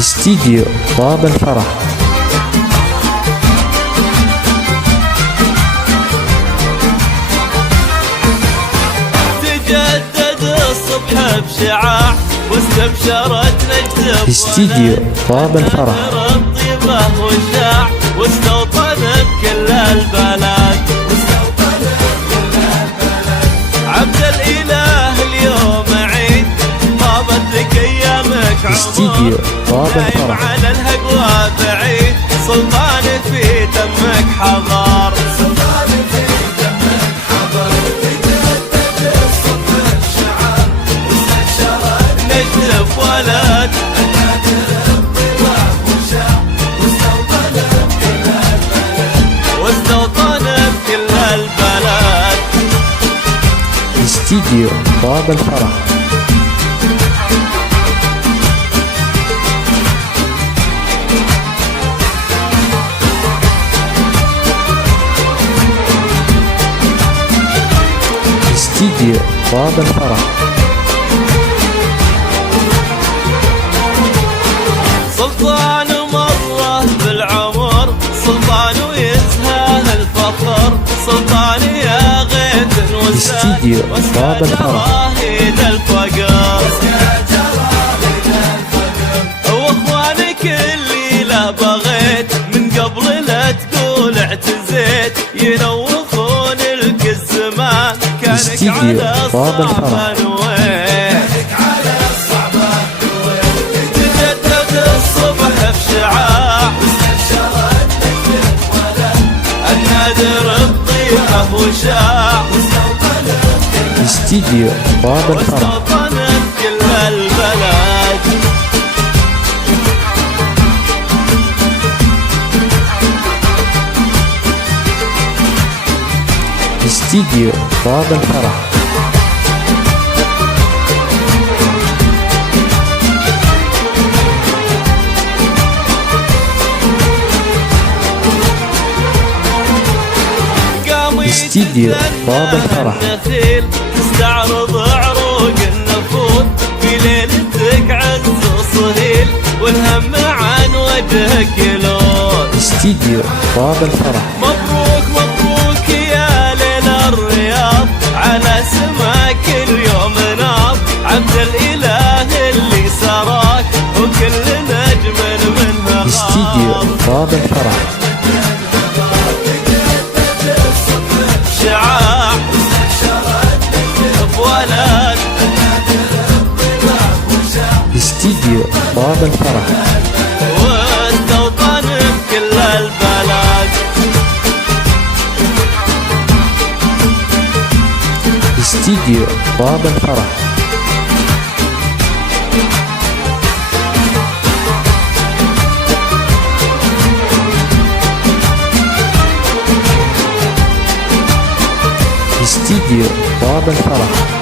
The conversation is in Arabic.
استديو باب الفرح. تجدد الصبح بشعاع واستبشرت نجد استديو باب الفرح. الطيبة والشاع واستوطن بكل البلد عبد الإله اليوم عيد طابت لك أيامك استديو باب الفرح. على الهقوى بعيد سلطان في دمك حضار نجد ولد واستوطن بكل البلد استديو باب الفرح. استديو باب الفرح. سلطان مره بالعمر سلطان ويزهى الفخر سلطان يا غيث استديو باب الفرح. الفقر واخوانك اللي لا بغيت من قبل لا تقول اعتزيت ينوخون لك الزمان كانك على الصعب نويت تجدد الصبح بشعاع النادر الطيبة وشاع استديو باب الفرح. واستوطن بكل البلد استديو باب الفرح. استديو باب الفرح. تستعرض عروق النفوذ في ليلتك عز صهيل والهم عن وجهك لون استديو باب الفرح. مبروك مبروك يا ليل الرياض على سماك اليوم ناض عبد الإله اللي سراك وكل نجم منها استديو باب الفرح. شعاع بولد استديو باب الفرح. واستوطن بكل البلد استديو باب الفرح. استديو باب الفرح.